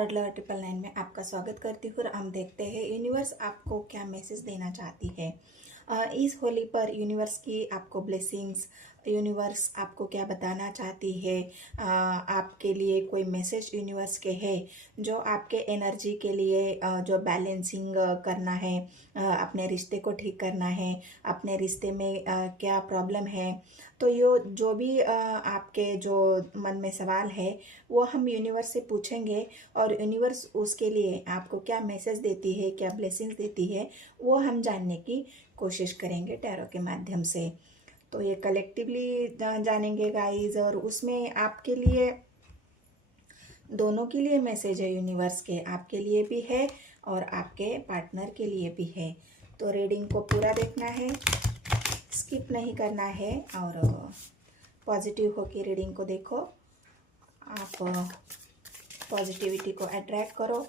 Tarot lover 999 में आपका स्वागत करती हूँ और हम देखते हैं यूनिवर्स आपको क्या मैसेज देना चाहती है। इस होली पर यूनिवर्स की आपको ब्लेसिंग्स, यूनिवर्स आपको क्या बताना चाहती है। आपके लिए कोई मैसेज यूनिवर्स के है जो आपके एनर्जी के लिए, जो बैलेंसिंग करना है, अपने रिश्ते को ठीक करना है, अपने रिश्ते में क्या प्रॉब्लम है। तो ये जो भी आपके जो मन में सवाल है वो हम यूनिवर्स से पूछेंगे और यूनिवर्स उसके लिए आपको क्या मैसेज देती है, क्या ब्लेसिंग्स देती है, वो हम जानने की कोशिश करेंगे टैरो के माध्यम से। तो ये कलेक्टिवली जानेंगे गाइस, और उसमें आपके लिए, दोनों के लिए मैसेज है यूनिवर्स के, आपके लिए भी है और आपके पार्टनर के लिए भी है। तो रीडिंग को पूरा देखना है, स्किप नहीं करना है और पॉजिटिव होकर रीडिंग को देखो। आप पॉजिटिविटी को अट्रैक्ट करो,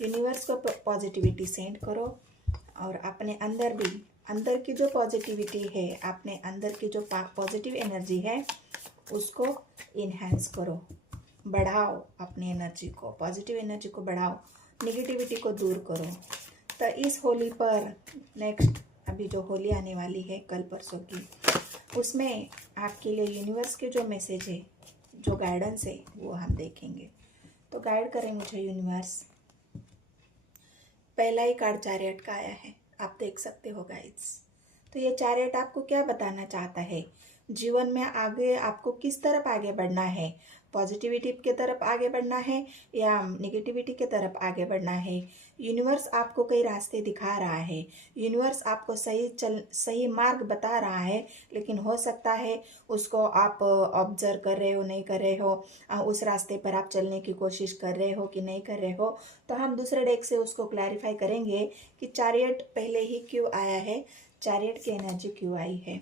यूनिवर्स को पॉजिटिविटी सेंड करो और अपने अंदर भी, अंदर की जो पॉजिटिविटी है, अपने अंदर की जो पॉजिटिव एनर्जी है उसको इन्हेंस करो, बढ़ाओ। अपनी एनर्जी को, पॉजिटिव एनर्जी को बढ़ाओ, नेगेटिविटी को दूर करो। तो इस होली पर, नेक्स्ट अभी जो होली आने वाली है कल परसों की, उसमें आपके लिए यूनिवर्स के जो मैसेज है, जो गाइडेंस है, वो हम देखेंगे। तो गाइड करें मुझे यूनिवर्स। पहला ही कार्ड चैरियट का आया है, आप देख सकते हो गाइस। तो ये चैरियट आपको क्या बताना चाहता है, जीवन में आगे आपको किस तरफ आगे बढ़ना है, पॉजिटिविटी की तरफ आगे बढ़ना है या नेगेटिविटी की तरफ आगे बढ़ना है। यूनिवर्स आपको कई रास्ते दिखा रहा है, यूनिवर्स आपको सही मार्ग बता रहा है, लेकिन हो सकता है उसको आप ऑब्जर्व कर रहे हो, नहीं कर रहे हो, उस रास्ते पर आप चलने की कोशिश कर रहे हो कि नहीं कर रहे हो। तो हम दूसरे डेक से उसको क्लैरिफाई करेंगे कि चैरियट पहले ही क्यों आया है, चैरियट की एनर्जी क्यों आई है।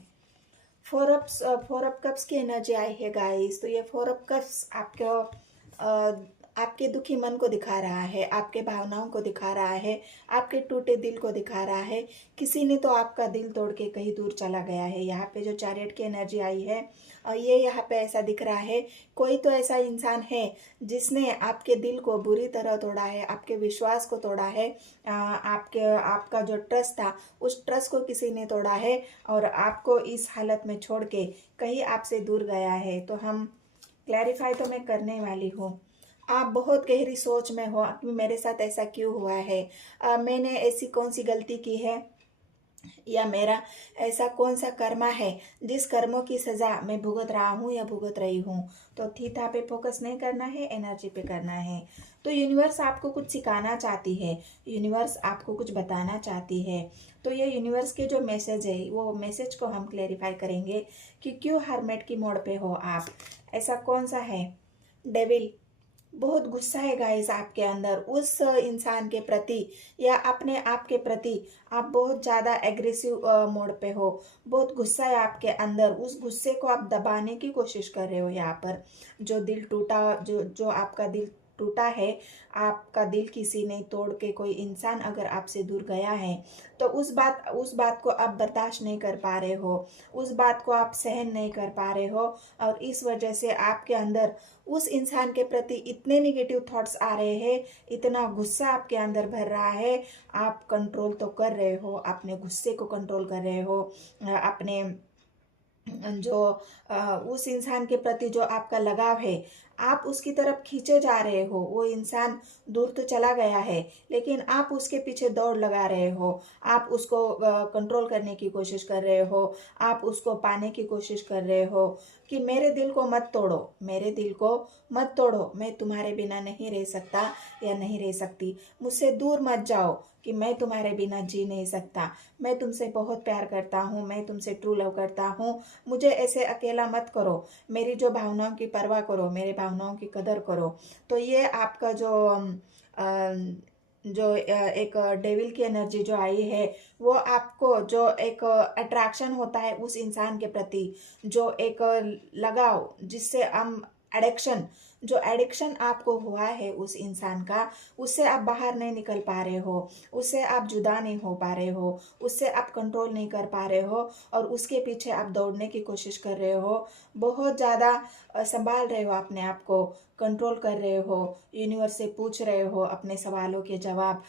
फोर ऑफ कप्स की एनर्जी आई है गाइस। तो ये फोर ऑफ कप्स आपको आपके दुखी मन को दिखा रहा है, आपके भावनाओं को दिखा रहा है, आपके टूटे दिल को दिखा रहा है। किसी ने तो आपका दिल तोड़ के कहीं दूर चला गया है। यहाँ पे जो चैरियट की एनर्जी आई है, और ये यहाँ पे ऐसा दिख रहा है, कोई तो ऐसा इंसान है जिसने आपके दिल को बुरी तरह तोड़ा है, आपके विश्वास को तोड़ा है, आपका जो ट्रस्ट था उस ट्रस्ट को किसी ने तोड़ा है और आपको इस हालत में छोड़ के कहीं आपसे दूर गया है। तो हम क्लैरिफाई तो मैं करने वाली हूँ। आप बहुत गहरी सोच में हो कि मेरे साथ ऐसा क्यों हुआ है, मैंने ऐसी कौन सी गलती की है, या मेरा ऐसा कौन सा कर्मा है जिस कर्मों की सज़ा मैं भुगत रहा हूँ या भुगत रही हूँ। तो थीथा पे फोकस नहीं करना है, एनर्जी पे करना है। तो यूनिवर्स आपको कुछ सिखाना चाहती है, यूनिवर्स आपको कुछ बताना चाहती है। तो ये यूनिवर्स के जो मैसेज है, वो मैसेज को हम क्लेरिफाई करेंगे कि क्यों हरमेट की मोड़ पे हो आप, ऐसा कौन सा है। डेविल बहुत गुस्सा है गाइस आपके अंदर उस इंसान के प्रति या अपने आप के प्रति। आप बहुत ज़्यादा एग्रेसिव मोड पे हो, बहुत गुस्सा है आपके अंदर। उस गुस्से को आप दबाने की कोशिश कर रहे हो। यहाँ पर जो दिल टूटा, जो आपका दिल टूटा है, आपका दिल किसी ने तोड़ के, कोई इंसान अगर आपसे दूर गया है तो उस बात को आप बर्दाश्त नहीं कर पा रहे हो, उस बात को आप सहन नहीं कर पा रहे हो, और इस वजह से आपके अंदर उस इंसान के प्रति इतने नेगेटिव थॉट्स आ रहे हैं, इतना गुस्सा आपके अंदर भर रहा है। आप कंट्रोल तो कर रहे हो, अपने गुस्से को कंट्रोल कर रहे हो, अपने जो उस इंसान के प्रति जो आपका लगाव है, आप उसकी तरफ खींचे जा रहे हो। वो इंसान दूर तो चला गया है, लेकिन आप उसके पीछे दौड़ लगा रहे हो, आप उसको कंट्रोल करने की कोशिश कर रहे हो, आप उसको पाने की कोशिश कर रहे हो कि मेरे दिल को मत तोड़ो, मेरे दिल को मत तोड़ो, मैं तुम्हारे बिना नहीं रह सकता या नहीं रह सकती, मुझसे दूर मत जाओ कि मैं तुम्हारे बिना जी नहीं सकता, मैं तुमसे बहुत प्यार करता हूँ, मैं तुमसे ट्रू लव करता हूँ, मुझे ऐसे अकेला मत करो, मेरी जो भावनाओं की परवाह करो, मेरे भावनाओं की कदर करो। तो ये आपका एक डेविल की एनर्जी जो आई है, वो आपको जो एक अट्रैक्शन होता है उस इंसान के प्रति, जो एक लगाव, जिससे हम एडिक्शन, जो एडिक्शन आपको हुआ है उस इंसान का, उससे आप बाहर नहीं निकल पा रहे हो, उससे आप जुदा नहीं हो पा रहे हो, उससे आप कंट्रोल नहीं कर पा रहे हो और उसके पीछे आप दौड़ने की कोशिश कर रहे हो, बहुत ज़्यादा संभाल रहे हो अपने आप को, कंट्रोल कर रहे हो, यूनिवर्स से पूछ रहे हो अपने सवालों के जवाब,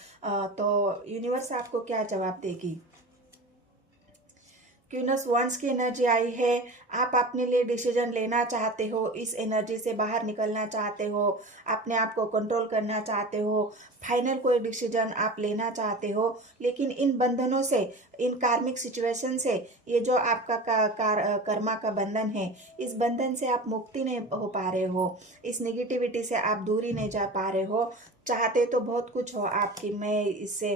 तो यूनिवर्स आपको क्या जवाब देगी? क्यूनस वंस की एनर्जी आई है। आप अपने लिए डिसीजन लेना चाहते हो, इस एनर्जी से बाहर निकलना चाहते हो, अपने आप को कंट्रोल करना चाहते हो, फाइनल कोई डिसीजन आप लेना चाहते हो, लेकिन इन बंधनों से, इन कार्मिक सिचुएशन से, ये जो आपका कर्मा का बंधन है, इस बंधन से आप मुक्ति नहीं हो पा रहे हो, इस नेगेटिविटी से आप दूरी नहीं जा पा रहे हो। चाहते तो बहुत कुछ हो आपकी, मैं इससे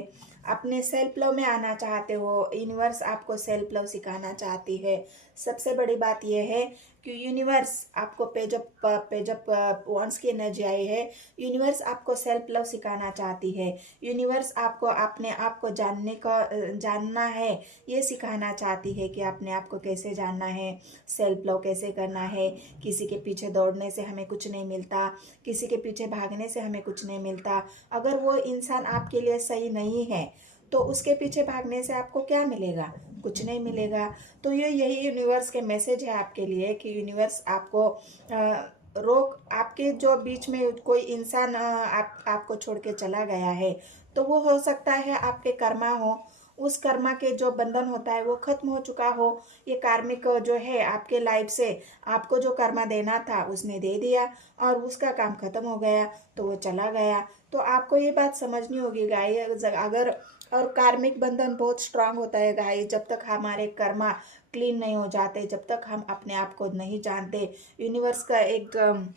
अपने सेल्फ लव में आना चाहते हो, यूनिवर्स आपको सेल्फ लव सिखाना चाहती है। सबसे बड़ी बात यह है कि यूनिवर्स आपको पेजअप वॉन्ड्स की एनर्जी आई है। यूनिवर्स आपको सेल्फ लव सिखाना चाहती है। यूनिवर्स आपको अपने आप को जानना है, ये सिखाना चाहती है कि अपने आप को कैसे जानना है, सेल्फ लव कैसे करना है। किसी के पीछे दौड़ने से हमें कुछ नहीं मिलता, किसी के पीछे भागने से हमें कुछ नहीं मिलता। अगर वो इंसान आपके लिए सही नहीं है तो उसके पीछे भागने से आपको क्या मिलेगा? कुछ नहीं मिलेगा। तो यही यूनिवर्स के मैसेज है आपके लिए कि यूनिवर्स आपको रोक, आपके जो बीच में कोई इंसान आपको छोड़ के चला गया है, तो वो हो सकता है आपके कर्मा हो, उस कर्मा के जो बंधन होता है वो खत्म हो चुका हो। ये कार्मिक जो है आपके लाइफ से आपको जो कर्मा देना था उसने दे दिया और उसका काम खत्म हो गया, तो वो चला गया। तो आपको ये बात समझनी होगी गाइस, अगर, और कार्मिक बंधन बहुत स्ट्रांग होता है गाइस, जब तक हमारे कर्मा क्लीन नहीं हो जाते, जब तक हम अपने आप को नहीं जानते। यूनिवर्स का एक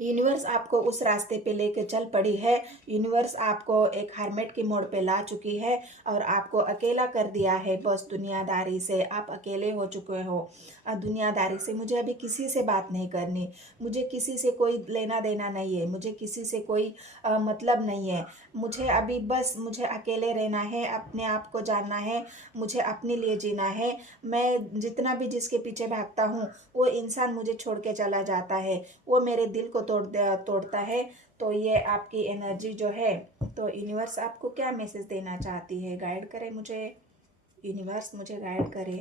यूनिवर्स आपको उस रास्ते पे लेके चल पड़ी है। यूनिवर्स आपको एक हर्मिट की मोड़ पे ला चुकी है और आपको अकेला कर दिया है। बस दुनियादारी से आप अकेले हो चुके हो। दुनियादारी से मुझे अभी किसी से बात नहीं करनी, मुझे किसी से कोई लेना देना नहीं है, मुझे किसी से कोई मतलब नहीं है। मुझे अभी बस मुझे अकेले रहना है, अपने आप को जानना है, मुझे अपने लिए जीना है। मैं जितना भी जिसके पीछे भागता हूँ वो इंसान मुझे छोड़ के चला जाता है, वो मेरे दिल को तोड़ता है। तो ये आपकी एनर्जी जो है, तो यूनिवर्स आपको क्या मैसेज देना चाहती है? गाइड करे मुझे, यूनिवर्स मुझे गाइड करे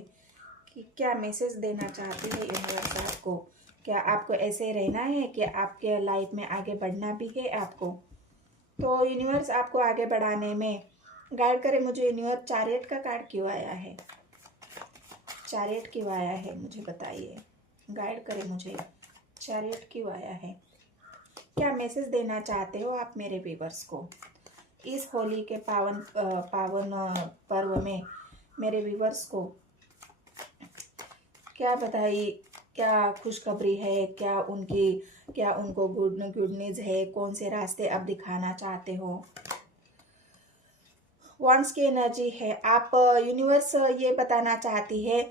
कि क्या मैसेज देना चाहती है यूनिवर्स आपको। क्या आपको ऐसे रहना है कि आपके लाइफ में आगे बढ़ना भी है आपको? तो यूनिवर्स आपको आगे बढ़ाने में गाइड करे मुझे। यूनिवर्स चैरियट का कार्ड क्यों आया है? चैरियट क्यों आया है मुझे बताइए, गाइड करे मुझे। चैरियट क्यों आया है? क्या मैसेज देना चाहते हो आप मेरे व्यूअर्स को इस होली के पावन पर्व में? मेरे व्यूअर्स को क्या बताइए, क्या खुशखबरी है, क्या उनको गुड न्यूज है, कौन से रास्ते आप दिखाना चाहते हो? वॉन्ड्स की एनर्जी है। आप यूनिवर्स ये बताना चाहती है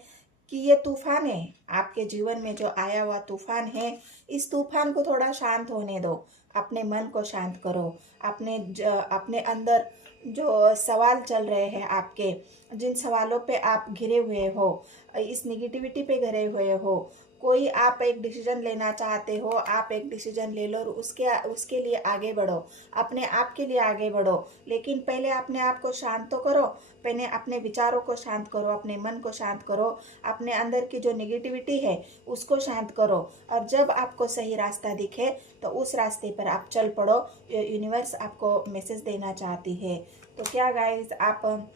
कि ये तूफान है आपके जीवन में, जो आया हुआ तूफान है, इस तूफान को थोड़ा शांत होने दो, अपने मन को शांत करो। अपने अंदर जो सवाल चल रहे हैं आपके, जिन सवालों पे आप घिरे हुए हो, इस निगेटिविटी पे घिरे हुए हो, कोई आप एक डिसीजन लेना चाहते हो, आप एक डिसीजन ले लो और उसके लिए आगे बढ़ो, अपने आप के लिए आगे बढ़ो। लेकिन पहले अपने आप को शांत तो करो, पहले अपने विचारों को शांत करो, अपने मन को शांत करो, अपने अंदर की जो नेगेटिविटी है उसको शांत करो। और जब आपको सही रास्ता दिखे तो उस रास्ते पर आप चल पड़ो। यूनिवर्स आपको मैसेज देना चाहती है। तो क्या गाइस, आप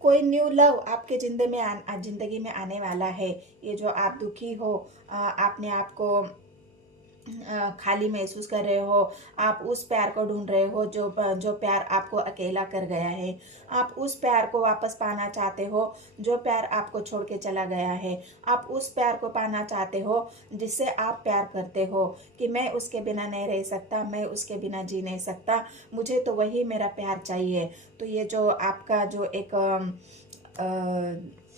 कोई न्यू लव आपके जिंदगी में आने वाला है। ये जो आप दुखी हो, आपने आपको खाली महसूस कर रहे हो, आप उस प्यार को ढूंढ रहे हो जो प्यार आपको अकेला कर गया है। आप उस प्यार को वापस पाना चाहते हो जो प्यार आपको छोड़ के चला गया है। आप उस प्यार को पाना चाहते हो जिससे आप प्यार करते हो कि मैं उसके बिना नहीं रह सकता, मैं उसके बिना जी नहीं सकता, मुझे तो वही मेरा प्यार चाहिए। तो ये जो आपका जो एक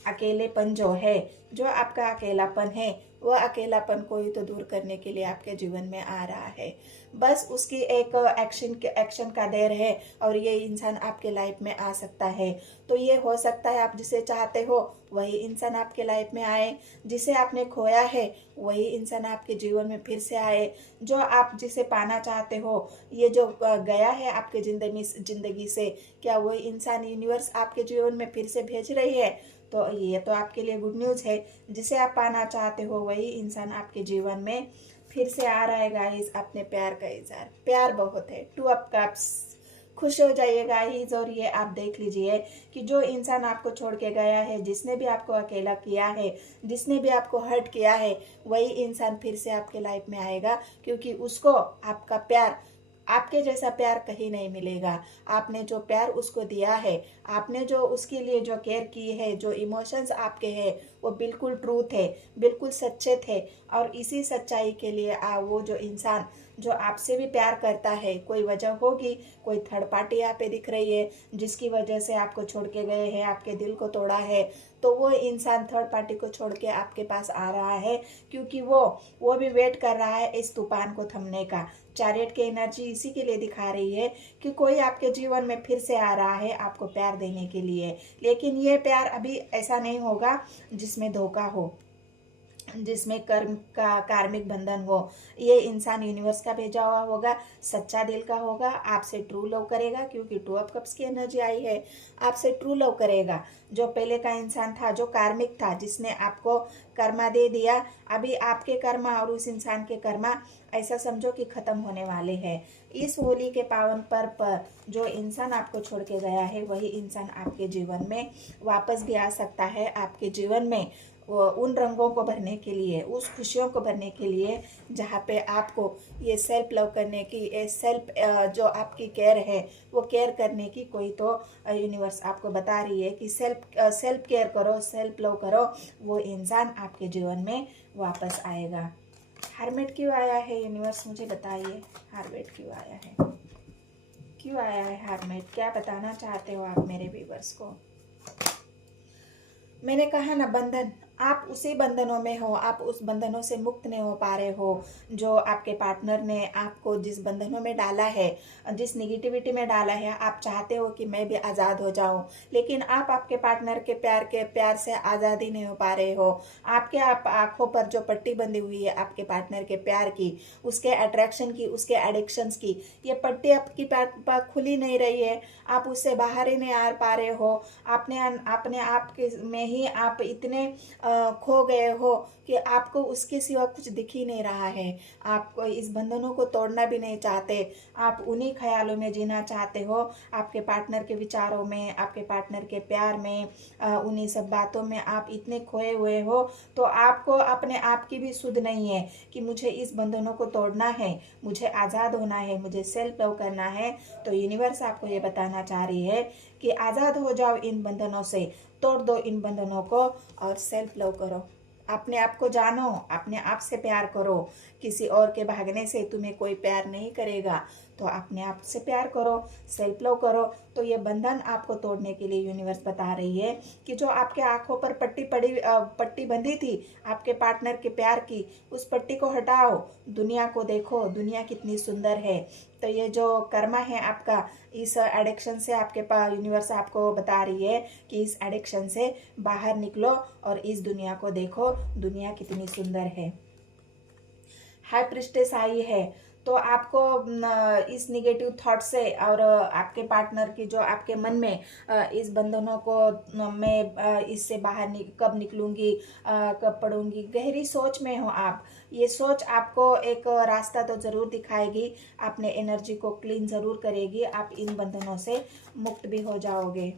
अकेलेपन जो है, जो आपका अकेलापन है, वह अकेलापन को ही तो दूर करने के लिए आपके जीवन में आ रहा है। बस उसकी एक एक्शन का देर है और ये इंसान आपके लाइफ में आ सकता है। तो ये हो सकता है आप जिसे चाहते हो वही इंसान आपके लाइफ में आए, जिसे आपने खोया है वही इंसान आपके जीवन में फिर से आए, जो आप जिसे पाना चाहते हो ये जो गया है आपके जिंदगी से, क्या वही इंसान यूनिवर्स आपके जीवन में फिर से भेज रही है। तो ये तो आपके लिए गुड न्यूज़ है। जिसे आप पाना चाहते हो वही इंसान आपके जीवन में फिर से आ रहा है गाइस। अपने प्यार का इजहार, प्यार बहुत है। 2 ऑफ कप्स, खुश हो जाइए गाइस। और ये आप देख लीजिए कि जो इंसान आपको छोड़ के गया है, जिसने भी आपको अकेला किया है, जिसने भी आपको हर्ट किया है, वही इंसान फिर से आपके लाइफ में आएगा, क्योंकि उसको आपका प्यार, आपके जैसा प्यार कहीं नहीं मिलेगा। आपने जो प्यार उसको दिया है, आपने जो उसके लिए जो केयर की है, जो इमोशंस आपके हैं, वो बिल्कुल ट्रूथ है, बिल्कुल सच्चे थे। और इसी सच्चाई के लिए वो जो इंसान जो आपसे भी प्यार करता है, कोई वजह होगी, कोई थर्ड पार्टी यहाँ पे दिख रही है जिसकी वजह से आपको छोड़ के गए हैं, आपके दिल को तोड़ा है, तो वो इंसान थर्ड पार्टी को छोड़ के आपके पास आ रहा है, क्योंकि वो भी वेट कर रहा है इस तूफान को थमने का। चैरियट की एनर्जी इसी के लिए दिखा रही है कि कोई आपके जीवन में फिर से आ रहा है आपको प्यार देने के लिए। लेकिन ये प्यार अभी ऐसा नहीं होगा जिसमें धोखा हो, जिसमें कर्म का कार्मिक बंधन हो। ये इंसान यूनिवर्स का भेजा हुआ होगा, सच्चा दिल का होगा, आपसे ट्रू लव करेगा, क्योंकि 2 ऑफ कप्स की एनर्जी आई है। आपसे ट्रू लव करेगा। जो पहले का इंसान था, जो कार्मिक था, जिसने आपको कर्मा दे दिया, अभी आपके कर्मा और उस इंसान के कर्मा ऐसा समझो कि खत्म होने वाले हैं। इस होली के पावन पर्व पर जो इंसान आपको छोड़ के गया है वही इंसान आपके जीवन में वापस भी आ सकता है। आपके जीवन में उन रंगों को भरने के लिए, उस खुशियों को भरने के लिए, जहाँ पे आपको ये सेल्फ लव करने की, ये सेल्फ जो आपकी केयर है वो केयर करने की कोई तो यूनिवर्स आपको बता रही है कि सेल्फ केयर करो, सेल्फ लव करो, वो इंसान आपके जीवन में वापस आएगा। हार्मेट क्यों आया है यूनिवर्स, मुझे बताइए। हार्मेट क्यों आया है, क्यों आया है हार्मेट? क्या बताना चाहते हो आप मेरे व्यूवर्स को? मैंने कहा ना, बंधन, आप उसी बंधनों में हो, आप उस बंधनों से मुक्त नहीं हो पा रहे हो जो आपके पार्टनर ने आपको जिस बंधनों में डाला है, जिस निगेटिविटी में डाला है। आप चाहते हो कि मैं भी आज़ाद हो जाऊं, लेकिन आप आपके पार्टनर के प्यार से आज़ाद ही नहीं हो पा रहे हो। आपके आंखों पर जो पट्टी बंधी हुई है आपके पार्टनर के प्यार की, उसके अट्रैक्शन की, उसके एडिक्शंस की, ये पट्टी आपकी खुली नहीं रही है। आप उससे बाहर ही नहीं आ पा रहे हो। अपने आप के में ही आप इतने खो गए हो कि आपको उसके सिवा कुछ दिख ही नहीं रहा है। आप इस बंधनों को तोड़ना भी नहीं चाहते। आप उन्हीं ख्यालों में जीना चाहते हो, आपके पार्टनर के विचारों में, आपके पार्टनर के प्यार में, उन्हीं सब बातों में आप इतने खोए हुए हो। तो आपको अपने आप की भी सुध नहीं है कि मुझे इस बंधनों को तोड़ना है, मुझे आज़ाद होना है, मुझे सेल्फ लव करना है। तो यूनिवर्स आपको ये बताना चाह रही है कि आज़ाद हो जाओ इन बंधनों से, तोड़ दो इन बंधनों को और सेल्फ लव करो। अपने आप को जानो, अपने आप से प्यार करो। किसी और के भागने से तुम्हें कोई प्यार नहीं करेगा, तो अपने आप से प्यार करो, सेल्फ लव करो। तो ये बंधन आपको तोड़ने के लिए यूनिवर्स बता रही है कि जो आपके आंखों पर पट्टी बंधी थी आपके पार्टनर के प्यार की, उस पट्टी को हटाओ, दुनिया को देखो, दुनिया कितनी सुंदर है। तो ये जो कर्मा है आपका, इस एडिक्शन से आपके पास यूनिवर्स आपको बता रही है कि इस एडिक्शन से बाहर निकलो और इस दुनिया को देखो, दुनिया कितनी सुंदर है। हाई प्रिस्टेस आई है, तो आपको इस निगेटिव थॉट से और आपके पार्टनर की जो आपके मन में इस बंधनों को मैं इससे बाहर कब निकलूंगी, कब पढ़ूंगी, गहरी सोच में हो आप। ये सोच आपको एक रास्ता तो ज़रूर दिखाएगी, अपने एनर्जी को क्लीन ज़रूर करेगी, आप इन बंधनों से मुक्त भी हो जाओगे।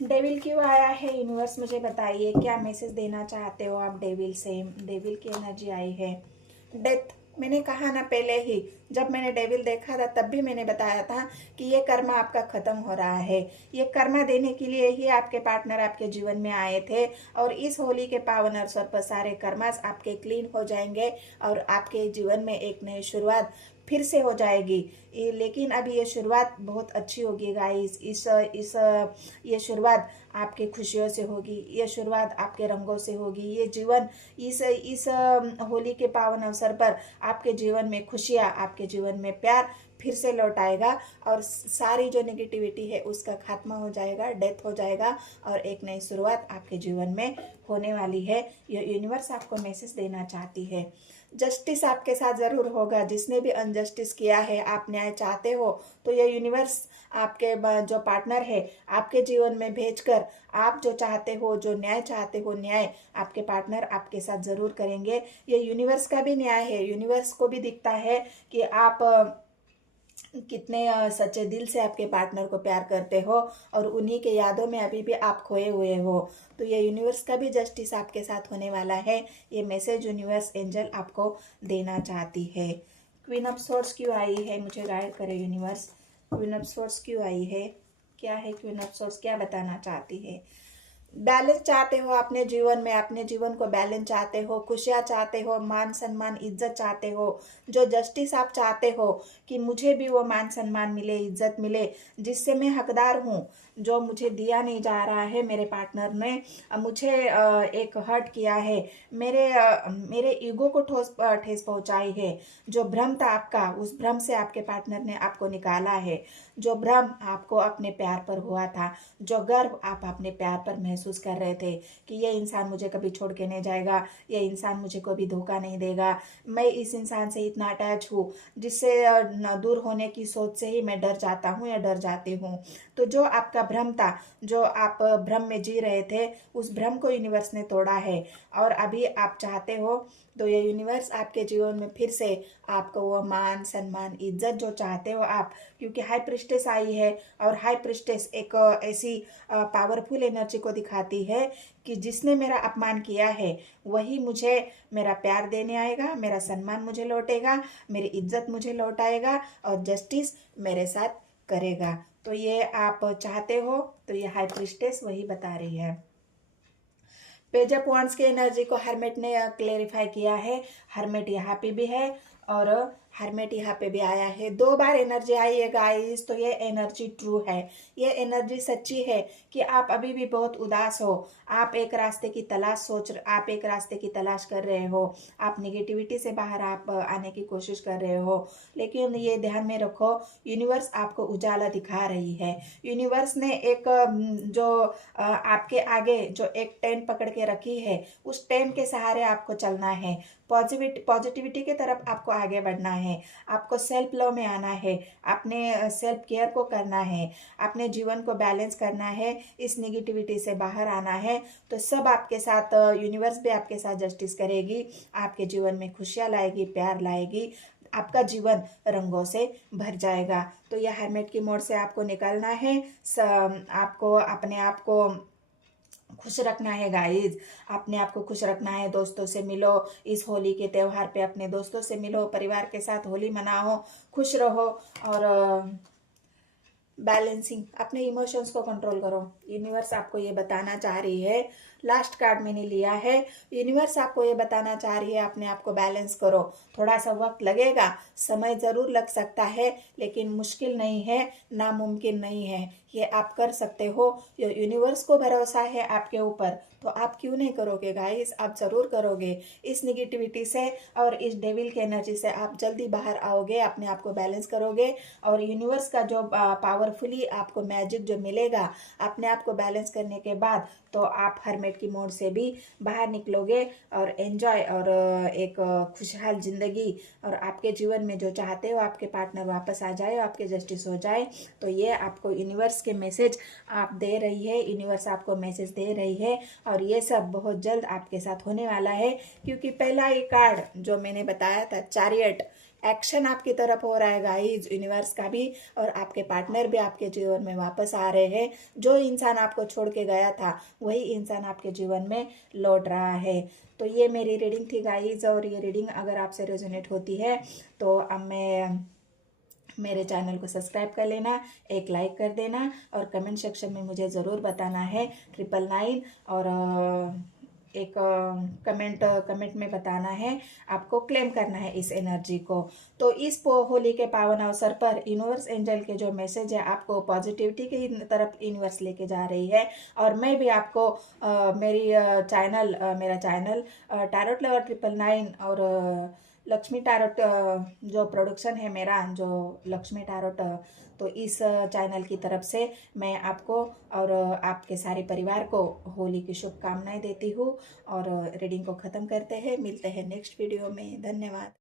डेविल क्यों आया है यूनिवर्स, मुझे बताइए, क्या मैसेज देना चाहते हो आप डेविल से? डेविल की एनर्जी आई है। डेथ, मैंने कहा ना पहले ही, जब मैंने डेविल देखा था तब भी मैंने बताया था कि ये कर्मा आपका खत्म हो रहा है। ये कर्मा देने के लिए ही आपके पार्टनर आपके जीवन में आए थे, और इस होली के पावन अवसर पर सारे कर्मास आपके क्लीन हो जाएंगे और आपके जीवन में एक नई शुरुआत फिर से हो जाएगी। लेकिन अभी ये शुरुआत बहुत अच्छी होगी गाइस। ये शुरुआत आपके खुशियों से होगी, ये शुरुआत आपके रंगों से होगी। ये जीवन इस होली के पावन अवसर पर आपके जीवन में खुशियाँ, आपके जीवन में प्यार फिर से लौट आएगा और सारी जो नेगेटिविटी है उसका खात्मा हो जाएगा, डेथ हो जाएगा और एक नई शुरुआत आपके जीवन में होने वाली है। ये यूनिवर्स आपको मैसेज देना चाहती है। जस्टिस आपके साथ ज़रूर होगा। जिसने भी अनजस्टिस किया है, आप न्याय चाहते हो, तो ये यूनिवर्स आपके जो पार्टनर है आपके जीवन में भेजकर आप जो चाहते हो, जो न्याय चाहते हो, न्याय आपके पार्टनर आपके साथ ज़रूर करेंगे। ये यूनिवर्स का भी न्याय है। यूनिवर्स को भी दिखता है कि आप कितने सच्चे दिल से आपके पार्टनर को प्यार करते हो और उन्हीं के यादों में अभी भी आप खोए हुए हो। तो ये यूनिवर्स का भी जस्टिस आपके साथ होने वाला है। ये मैसेज यूनिवर्स एंजल आपको देना चाहती है। क्वीन ऑफ सोर्ड्स क्यों आई है, मुझे गाइड करे यूनिवर्स। क्वीन ऑफ सोर्ड्स क्यों आई है, क्या है क्वीन ऑफ सोर्ड्स, क्या बताना चाहती है। बैलेंस चाहते हो अपने जीवन में, अपने जीवन को बैलेंस चाहते हो, खुशियाँ चाहते हो, मान सम्मान इज्जत चाहते हो। जो जस्टिस आप चाहते हो कि मुझे भी वो मान सम्मान मिले, इज्जत मिले जिससे मैं हकदार हूँ, जो मुझे दिया नहीं जा रहा है मेरे पार्टनर ने, मुझे एक हर्ट किया है, मेरे ईगो को ठेस पहुंचाई है। जो भ्रम था आपका, उस भ्रम से आपके पार्टनर ने आपको निकाला है। जो भ्रम आपको अपने प्यार पर हुआ था, जो गर्व आप अपने प्यार पर महसूस कर रहे थे कि ये इंसान मुझे कभी छोड़ के नहीं जाएगा, ये इंसान मुझे कभी धोखा नहीं देगा, मैं इस इंसान से इतना अटैच हूँ जिससे दूर होने की सोच से ही मैं डर जाता हूँ या डर जाती हूँ। तो जो आपका भ्रम था, जो आप भ्रम में जी रहे थे, उस भ्रम को यूनिवर्स ने तोड़ा है और अभी आप चाहते हो तो ये यूनिवर्स आपके जीवन में फिर से आपको वो मान सम्मान इज्जत जो चाहते हो आप, क्योंकि हाई प्रिस्टेस आई है और हाई प्रिस्टेस एक ऐसी पावरफुल एनर्जी को दिखाती है कि जिसने मेरा अपमान किया है वही मुझे मेरा प्यार देने आएगा, मेरा सम्मान मुझे लौटेगा, मेरी इज्जत मुझे लौटाएगा और जस्टिस मेरे साथ करेगा। तो ये आप चाहते हो, तो ये हाई प्रिस्टेस वही बता रही है। पेज ऑफ वांड्स के एनर्जी को हर्मेट ने क्लेरिफाई किया है। हर्मेट यहाँ पे भी है और हर्मेट यहाँ पे भी आया है। 2 बार एनर्जी आई है गाइस, तो ये एनर्जी ट्रू है, ये एनर्जी सच्ची है कि आप अभी भी बहुत उदास हो। आप एक रास्ते की तलाश आप एक रास्ते की तलाश कर रहे हो, आप निगेटिविटी से बाहर आप आने की कोशिश कर रहे हो। लेकिन ये ध्यान में रखो, यूनिवर्स आपको उजाला दिखा रही है। यूनिवर्स ने एक जो आपके आगे जो एक टेन पकड़ के रखी है, उस टेन के सहारे आपको चलना है। पॉजिटिविटी की तरफ आपको आगे बढ़ना है, आपको सेल्फ लव में आना है, अपने सेल्फ केयर को करना है, अपने जीवन को बैलेंस करना है, इस निगेटिविटी से बाहर आना है। तो सब आपके साथ, यूनिवर्स भी आपके साथ जस्टिस करेगी, आपके जीवन में खुशियाँ लाएगी, प्यार लाएगी, आपका जीवन रंगों से भर जाएगा। तो यह हर्मेट की मोड से आपको निकलना है। आपको अपने आप को खुश रखना है गाइज, अपने आप को खुश रखना है। दोस्तों से मिलो, इस होली के त्यौहार पे अपने दोस्तों से मिलो, परिवार के साथ होली मनाओ, खुश रहो और बैलेंसिंग, अपने इमोशंस को कंट्रोल करो। यूनिवर्स आपको ये बताना चाह रही है, लास्ट कार्ड मैंने लिया है, यूनिवर्स आपको ये बताना चाह रही है अपने आप को बैलेंस करो। थोड़ा सा वक्त लगेगा, समय ज़रूर लग सकता है, लेकिन मुश्किल नहीं है, नामुमकिन नहीं है, ये आप कर सकते हो। यूनिवर्स को भरोसा है आपके ऊपर, तो आप क्यों नहीं करोगे गाइस, आप ज़रूर करोगे। इस निगेटिविटी से और इस डेविल की एनर्जी से आप जल्दी बाहर आओगे, अपने आप को बैलेंस करोगे और यूनिवर्स का जो पावरफुली आपको मैजिक जो मिलेगा अपने आप को बैलेंस करने के बाद, तो आप हर्मेट की मोड से भी बाहर निकलोगे और एंजॉय और एक खुशहाल ज़िंदगी और आपके जीवन में जो चाहते हो आपके पार्टनर वापस आ जाए, आपके जस्टिस हो जाए। तो ये आपको यूनिवर्स के मैसेज आप दे रही है, यूनिवर्स आपको मैसेज दे रही है और ये सब बहुत जल्द आपके साथ होने वाला है। क्योंकि पहला ये कार्ड जो मैंने बताया था, चैरियट, एक्शन आपकी तरफ हो रहा है गाइज, यूनिवर्स का भी, और आपके पार्टनर भी आपके जीवन में वापस आ रहे हैं। जो इंसान आपको छोड़ के गया था वही इंसान आपके जीवन में लौट रहा है। तो ये मेरी रीडिंग थी गाइज, और ये रीडिंग अगर आपसे रेजोनेट होती है तो अब मेरे चैनल को सब्सक्राइब कर लेना, एक लाइक कर देना और कमेंट सेक्शन में मुझे ज़रूर बताना है 999 और एक कमेंट में बताना है, आपको क्लेम करना है इस एनर्जी को। तो इस होली के पावन अवसर पर यूनिवर्स एंजल के जो मैसेज है आपको पॉजिटिविटी की तरफ यूनिवर्स लेके जा रही है। और मैं भी आपको मेरा चैनल टैरोट लवर 999 और लक्ष्मी टैरोट जो प्रोडक्शन है मेरा, जो लक्ष्मी टैरोट, तो इस चैनल की तरफ से मैं आपको और आपके सारे परिवार को होली की शुभकामनाएं देती हूँ। और रीडिंग को ख़त्म करते हैं, मिलते हैं नेक्स्ट वीडियो में। धन्यवाद।